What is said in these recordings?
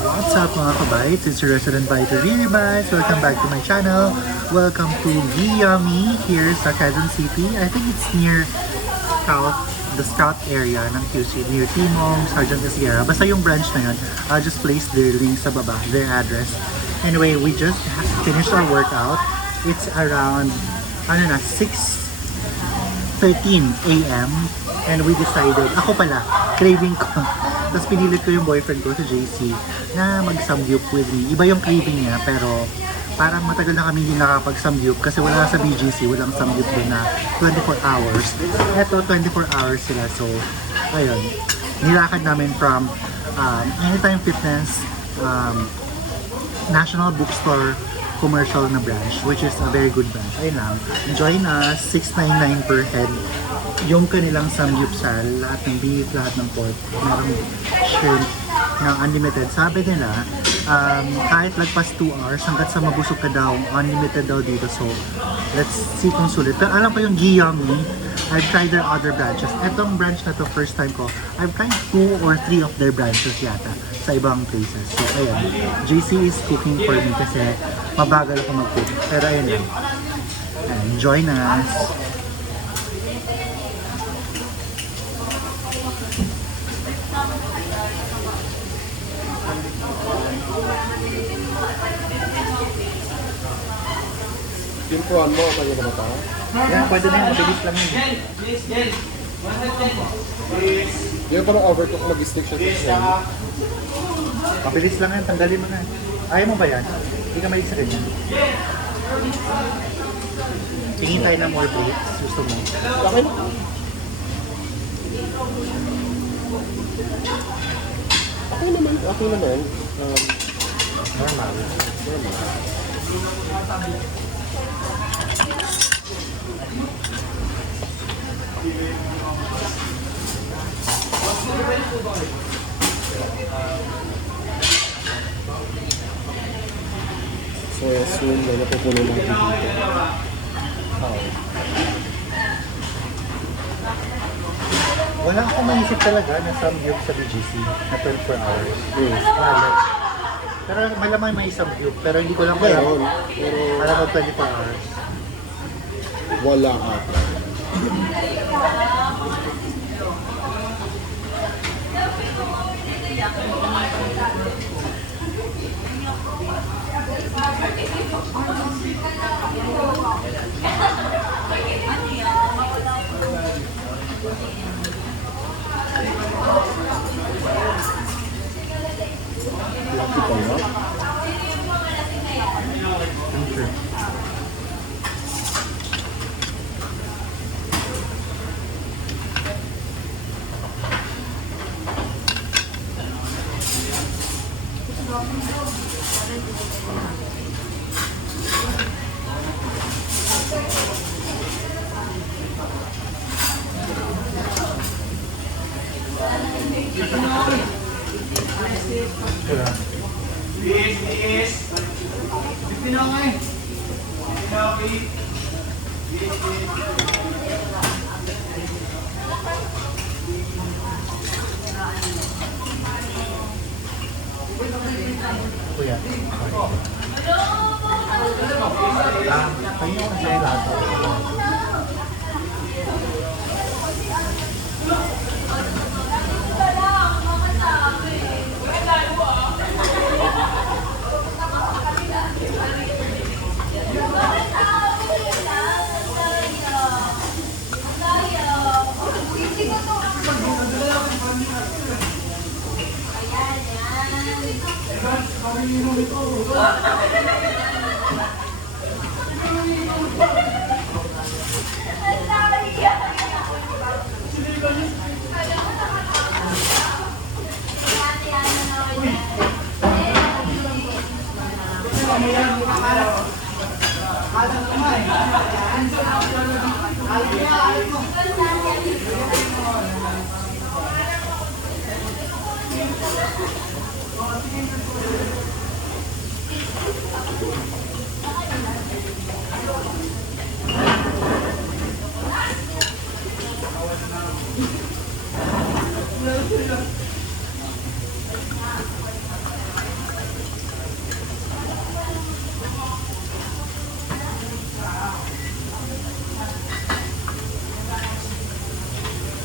What's up mga kabites? It's your resident biter Really Bites. Welcome back to my channel. Welcome to Yummy here sa Quezon City. I think it's near the Scout area ng QC, near Timong, Sergeant Esguerra. Basta yung branch na yun, I'll just place their link sa baba, their address. Anyway, we just finished our workout. It's around 6:13 a.m. and we decided, ako pala, craving ko. Tapos pinilit ko yung boyfriend ko, si JC, na mag-samgyup with me. Iba yung craving niya, pero parang matagal na kami hindi nakapag-samgyup kasi wala sa BGC, walang samgyup doon na 24 hours. Eto, 24 hours sila. So, ayun. Nilakad namin from Anytime Fitness, National Bookstore commercial na branch, which is a very good branch. Ayun lang. Join us, $6.99 per head. Yung kanilang samgyupsal, lahat ng beef, lahat ng pork, merong shrimp ng unlimited. Sabi nila, kahit lagpas 2 hours, hanggat sa mabusog ka daw, unlimited daw dito. So, let's see kung sulit. Pero alam ko yung Giyami, I've tried their other branches. Etong branch na to, first time ko, I've tried 2 or 3 of their branches yata sa ibang places. So, ayun. JC is cooking for me kasi mabagal ako mag-cook. Pero ayun lang. And join us! Pintuan mo, kaya ka mata? Yan, pwede na yun. Mabilis lang yun. Yung parang overcook mag-stick siya sa Mabilis lang yan. Tanggalin mo na. Ayaw mo ba yan? Hindi ka mahilig sa ganyan. Tingin tayo ng more plates. Gusto mo? Okay na. Okay naman. Okay naman. Normal. So, soon na napupuno natin dito. Wala akong maisip talaga na samgyup sa BGC na 24 hours. Wallet. Pero malamang may samgyup. Pero hindi ko lang Meron. alam. Pero Alam mo 24 hours. wala ata. Lucky pa nga. Okay. Kuya. Kayo yung masaya lahat.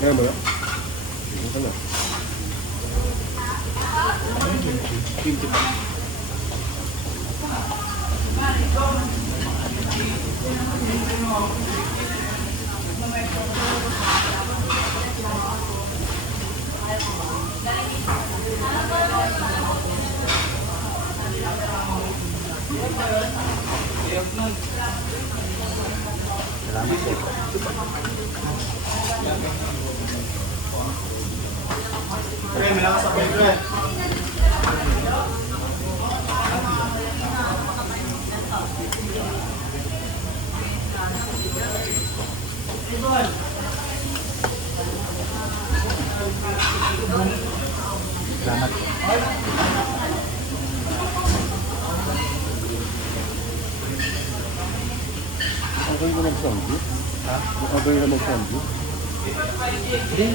Kaya mo na? Ito na. Kimchi pa. Salamat po. Okay, malakas ako ito eh. Salamat po. Okay mo mag-sandwich? Ha? Okay na mag-sandwich? Hindi,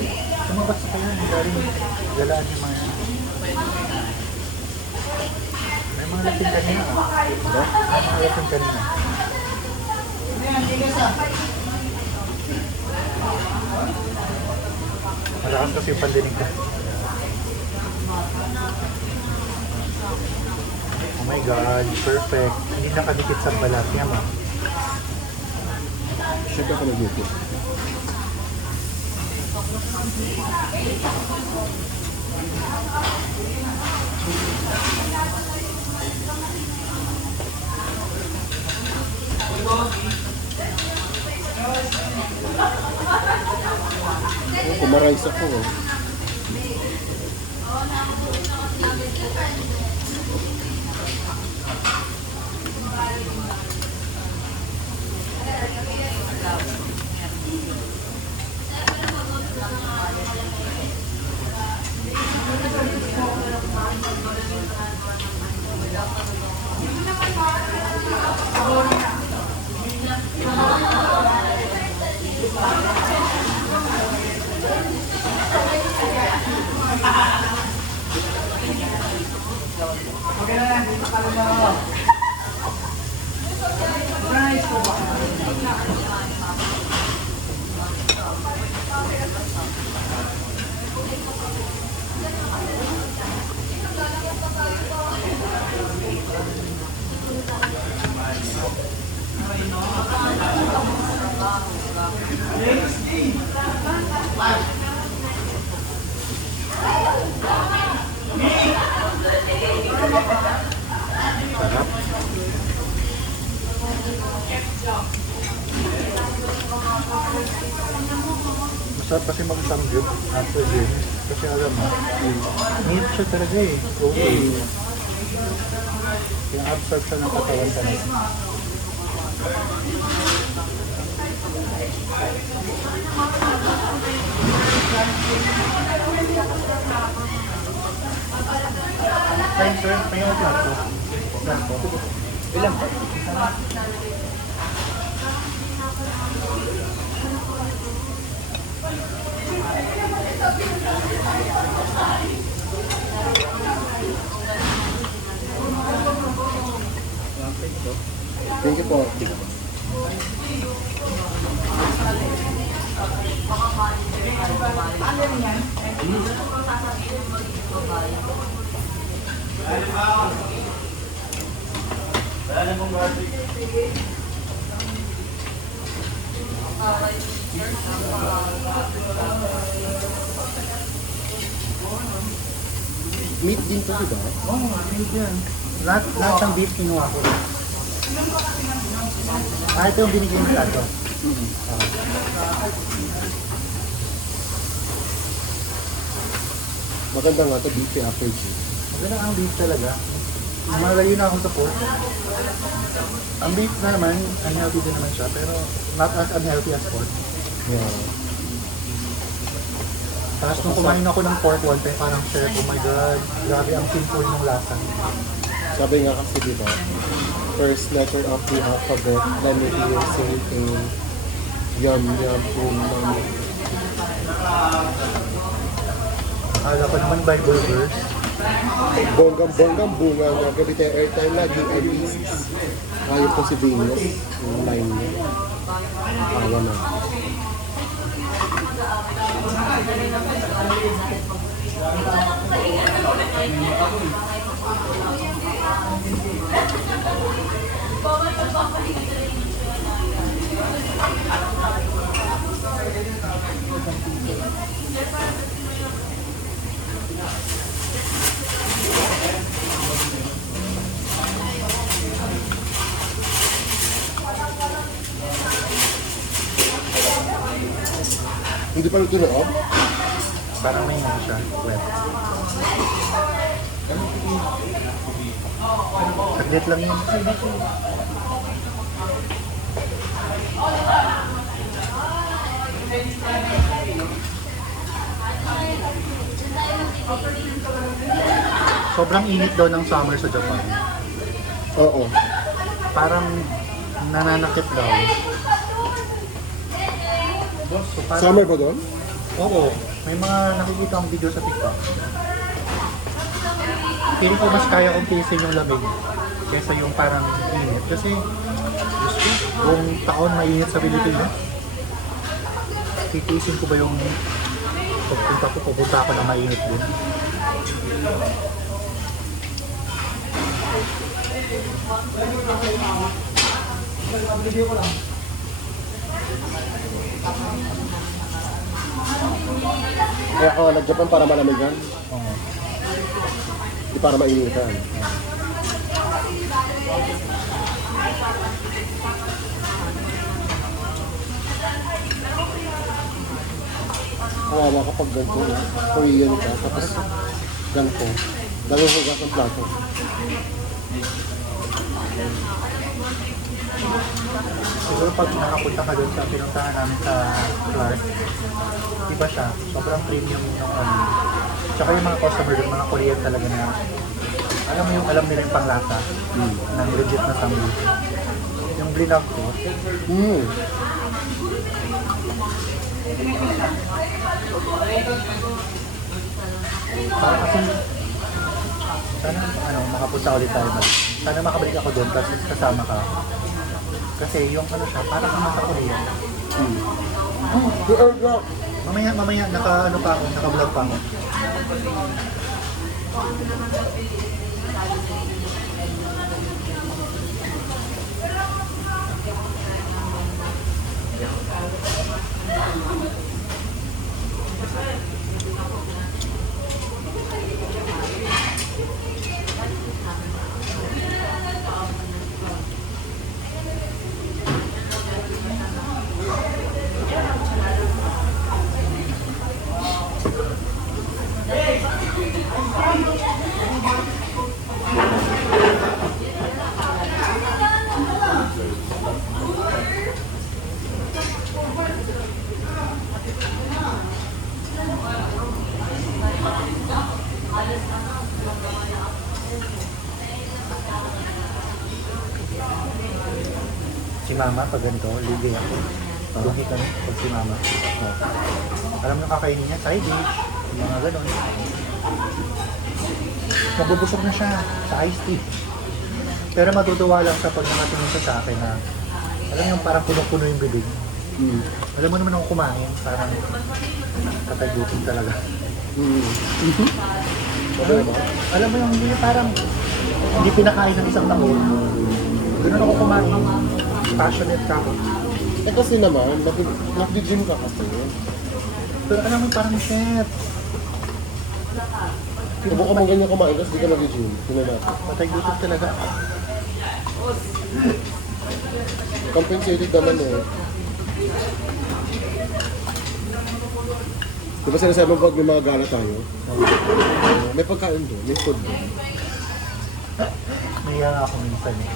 tumabas pa yan. Galing galaan yung mga yan. May mga lasing kanina. Diba? May mga lasing kanina. Malakas kasi yung pandinig ka. Oh my God, perfect. Hindi nakadikit sa balat niya, ma. Siya ka nag-YouTube. Kumarize ako. Sarap. Masarap kasi mag-samgyup after dinner. Kasi alam mo, meat siya talaga eh. Okay. Yung absorb siya ng katawan talaga. Fine sir, may yung plato. Plato. Ilan pa? Thank you po. Meat din to, diba? Oo, meat yan. Lahat ng beef kinuha ko. Ito yung binigay ng plato. Maganda nga to, beefy after gym. Maganda ang beef talaga. Malayo na ako sa pork. Ang beef na naman, unhealthy din naman siya, pero not as unhealthy as pork. Yeah. Tapos nung kumain ako ng pork one time, parang chef, oh my God, grabe ang simple ng lasa. Sabi nga kasi diba, first letter of the alphabet, then it is saying yum yum yum. Akala ko naman Bible verse. Bonggang bunga nga gabi tayo airtime lagi ay business. Ayaw ko si Venus, yung line niya. Awa na. Hindi pa rin tinoob? Parang may nga siya. Wet. Saglit lang yun. Sobrang init daw ng summer sa Japan. Oo. Parang nananakit daw. So, parang, Summer ba doon? Oo. May mga nakikita akong video sa TikTok. Feeling ko mas kaya kong tiisin yung lamig kaysa yung parang init. Kasi, Diyos ko, buong taon mainit sa Pilipinas. Titiisin ko ba yung pupunta ako na mainit din? Kaya ako nag-Japan para malamigan, Oo. hindi para mainitan. Kawawa kapag ganito, no? Korean ka, tapos ganito. Dalawang hugas ng plato. Siguro pag nakapunta ka doon sa pinuntahan namin sa Clark, iba siya. Sobrang premium yung ano. Tsaka yung mga customer doon, mga Korean talaga na alam nila yung panglasa ng legit na samgyup. Yung blinag ko, Hmm. parang kasi sana makapunta ulit tayo. Sana makabalik ako doon kasi kasama ka. Kasi yung ano siya, parang kang nasa Korea. The airdrop! Mamaya, naka-vlog pa ako. Si Mama, pag ganito, libre ako. Luhi kami pag si Mama. Alam mo kakainin niya, side dish, yung mga ganon. Mabubusog na siya sa iced tea. Pero matutuwa lang siya pag nakatingin siya sa akin na alam mo yung parang puno-puno yung bibig. Alam mo naman ako kumain, parang patay gutom talaga. Alam mo yung hindi parang hindi pinakain ng isang taon. Ganun ako kumain. Passionate ka ako. Eh kasi naman, nag-gym ka kasi. Pero alam mo parang chef. Subukan mo ganyan kumain kasi di ka nag-gym. Tingnan natin. Patay gutom talaga. Compensated naman eh. Diba sinasabi mo pag may mga gala tayo? May pagkain doon, may food doon. Nahiya nga ako minsan eh.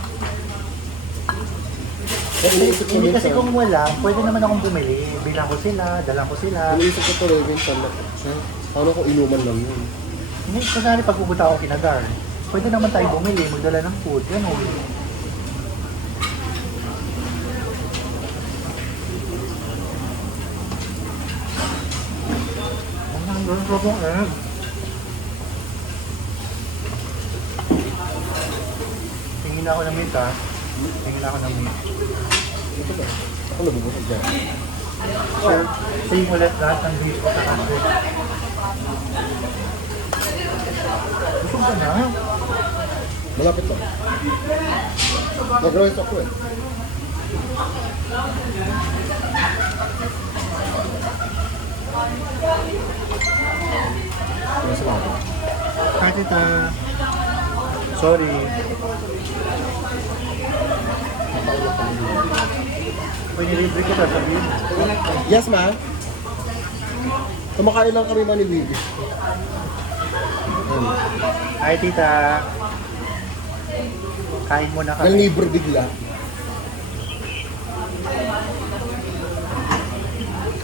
Kaya iniisip ko Hindi kasi minsan, kung wala, pwede naman akong bumili. Bilang ko sila, dalang ko sila. iniisip ko tuloy minsan na, paano kung inuman lang yun? Hindi, kunwari pag pupunta ako kinagar, pwede naman tayo bumili, magdala ng food, gano'n. Ang gano'n egg. Tingin ako ng meat ha. Tingin ako ng meat. Ito ba? Ako nabubusog dyan. Sir, same ulit lahat ng beef ko sa kaso. Gusto ka na? Malapit lang. Nag-rice ako eh. Ano sa mga? Hi, tita. Sorry. Pwede nilibre kita, sabihin. Yes, ma? Kumakain lang kami man ni Bibi. Hi, tita. Kain mo na kami. Nalibre bigla.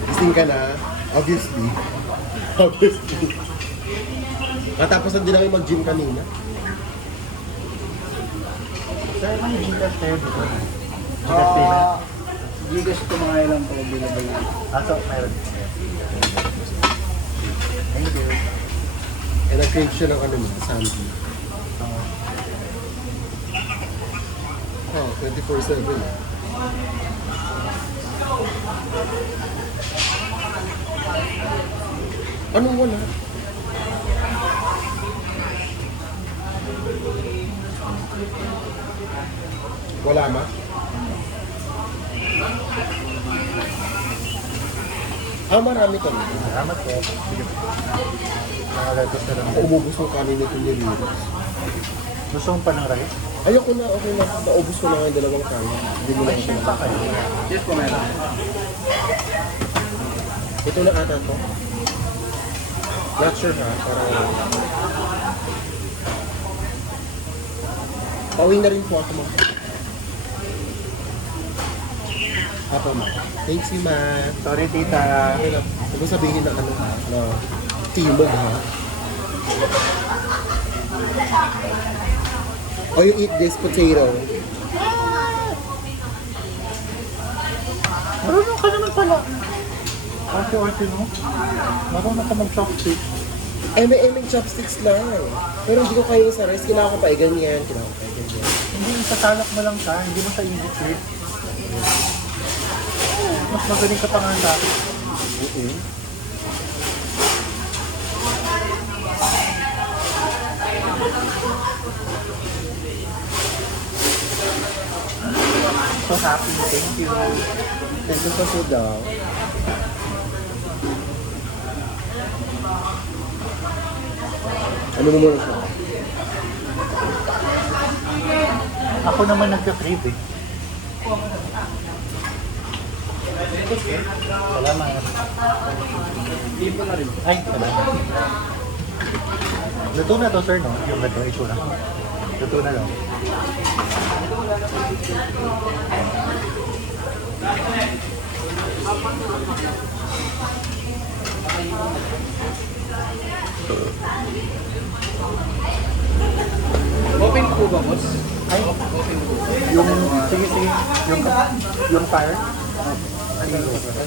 Gising ka na? Obviously. Obviously. Matapos na din namin mag-gym kanina. Sir, may Gcash kayo dito. Gcash payment. Gcash ko mga ilang po available na. So, mayroon. Thank you. Eh, nag-crave siya ng ano mo, Sandy. Oh, 24/7. Anong wala? Wala ma? Marami kami. Salamat po. Sige. Nakalagot na lang. Umubos ng kanin nito ni Riros. Gusto mo pa ng rice? Ayoko na, okay na. Naubos ko na nga yung dalawang kanin. Hindi mo na Ay, share pa kayo. Yes po, meron. Ito na ata to. Not sure ha, parang... Pauwi na rin po ako mo. Apo ma. Thanks you ma. Sorry, tita. Okay na. Huwag mo sabihin na ano ha, na timog ha. Oh, you eat this potato. Marunong ka naman pala. Ate-ate mo. Marunong ka mag-chopstick. May chopsticks lang. Pero hindi ko kaya sa rice. Kailangan ko pa ganyan. Kailangan ko pa ganyan. Hindi, isasalak mo lang siya. Hindi mo siya i-flip. Mas magaling ka pa nga sa akin. Okay. So happy. Thank you. Thank you so daw. Ano mo muna siya? Ako naman nagka-crave eh. Salamat. Tipo na rin. Ay, salamat. Luto na to, sir, no? Yung ganito, itsura. Luto na lang. Open po ba, boss? Ay, yung, sige, sige. Yung fire.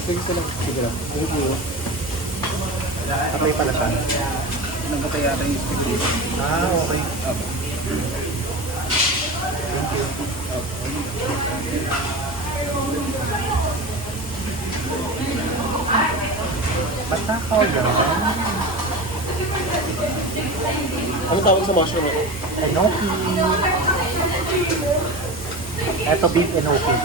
Sige sa lang. Sige lang. Kapay pala siya. Nagkatay yata yung speaker. Okay. Thank you. Patakaw yan. Ano tawag sa mushroom ito? Enoki. Eto beef enoki.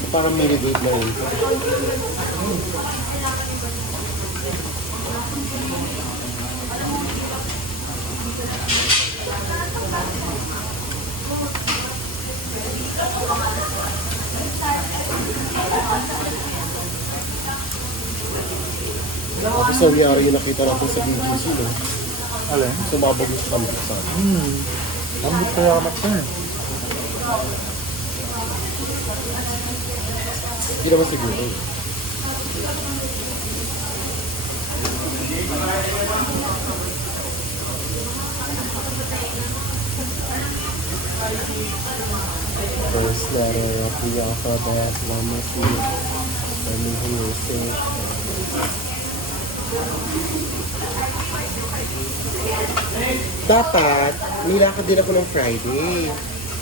So, parang mini date na yun. So, nangyari yung nakita natin sa BGC, no? Alin? Sumabog yung sambit sa akin. Ang kaya kamat siya. Hindi naman siguro. First letter of the alphabet, one is the kasi. Dapat, nilakad din ako ng Friday.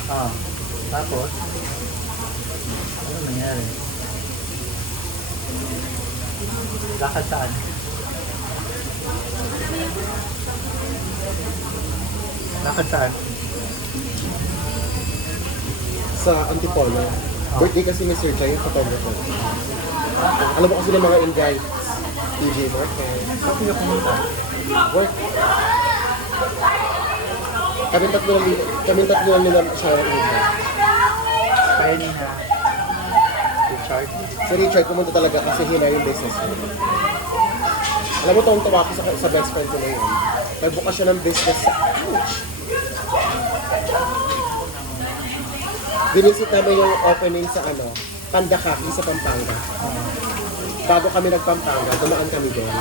Ah, tapos? Ano nangyari? Lakad saan? Lakad saan? Sa Antipolo. Birthday kasi ni Sir Jai, yung photographer. Alam mo kasi ng mga invites. DJ Marquez. Saan kayo pumunta? Work. Kami tatlo lang nila siya yung invite. Kaya ni na Richard? Si Richard pumunta talaga kasi hina yung business niya. Alam mo, tuwang-tuwa ako sa best friend ko na yun. Nagbukas siya ng business sa ouch! Binisit namin yung opening sa Pandakaki sa Pampanga. Bago kami nagpampanga, dumaan kami doon.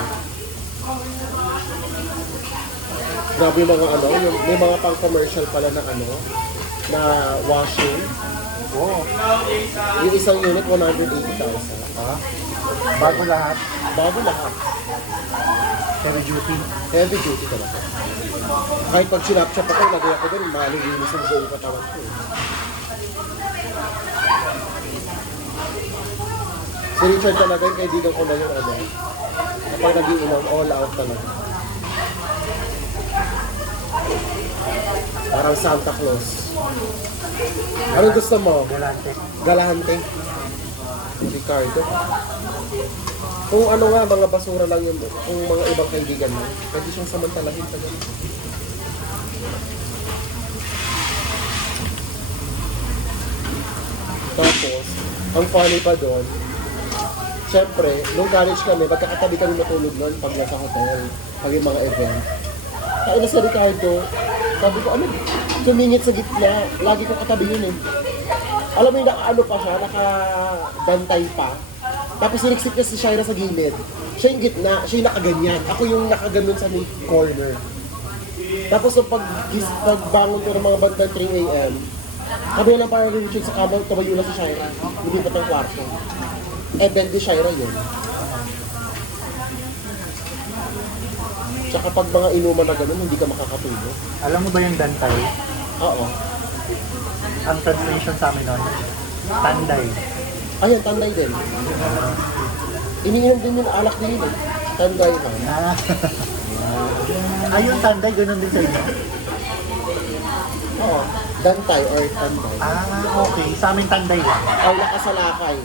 Grabe yung mga may mga pang-commercial pala na na washing. Oo. Yung isang unit, 180,000. Ha? Bago lahat? Bago lahat. Heavy duty? Heavy duty talaga. Kahit pag sinapshop ako, lagay ako doon, malinis ang buong katawan ko. Si Richard talaga, yung kaibigan ko na yung kapag nag-iinom, all out talaga. Parang Santa Claus. Anong gusto mo? Galante. Galante. Ricardo. Kung mga basura lang yung kung mga ibang kaibigan mo, pwede siyang samantalahin sa ganun. Tapos, ang funny pa doon, syempre, nung college kami, magkakatabi kami matulog noon pag nasa hotel, pag yung mga event. Kaya na si Ricardo, sabi ko, tumingit sa gitna, lagi ko katabi yun eh. Alam mo yung pa siya, nakabantay pa. Tapos siniksik niya si Shaira sa gilid. Siya yung gitna, siya yung nakaganyan. Ako yung nakaganon sa may corner. Tapos pagbangon ko ng mga bandang 3 a.m., sabi na lang parang Richard sa kama, tumayo na si Shaira. Lumipat ng kwarto. Event ni Shaira yun. Tsaka pag mga inuman na ganun, hindi ka makakatulog. Alam mo ba yung dantay? Oo. Ang translation sa amin nun, tanday. Ayun, tanday din. Iniinom din yung alak din yun eh. Tanday ha. Ayun, tanday, ganun din sa inyo? Oo. Dantay or tanday. Okay. Sa amin, tanday lang. Ay, nakasalakay.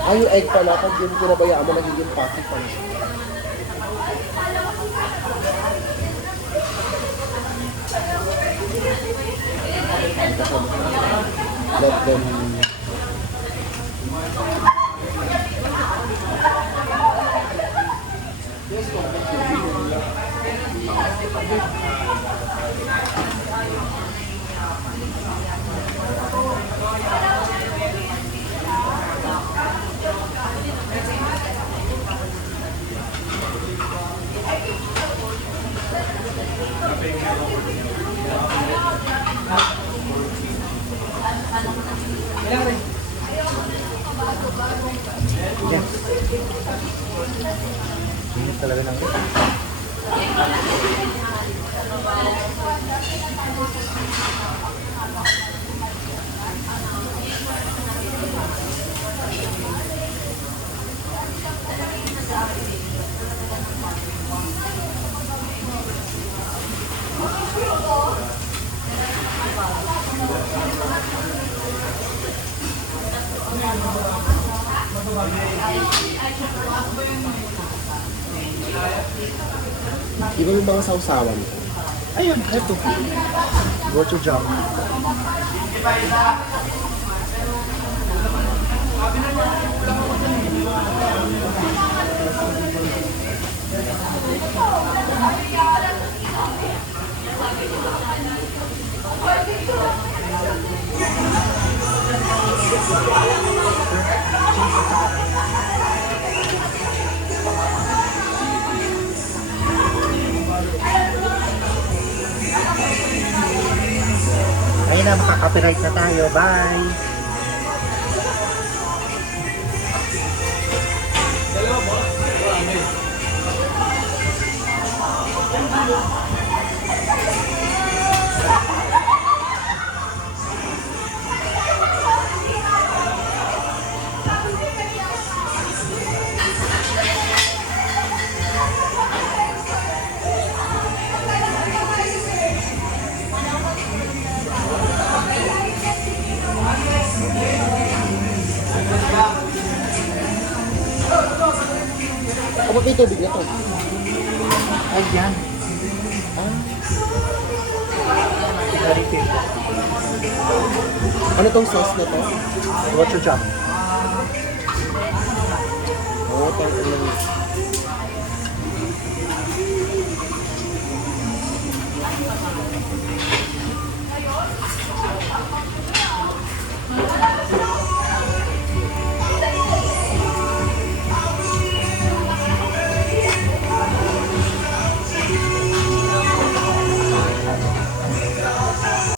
Ay, yung egg pala, pag yung pinabayaan mo, nagiging patty pala siya. Let them... Yes. Init talaga ng Iba yung mga sausawan. Ayun, eto. Go to jump. Ayun na, makaka-copyright na tayo. Bye! O ba't may tubig na to? Ay, yan. Ah, Aperitif. ano tong sauce na to? Gochujang. Oo, parang ano.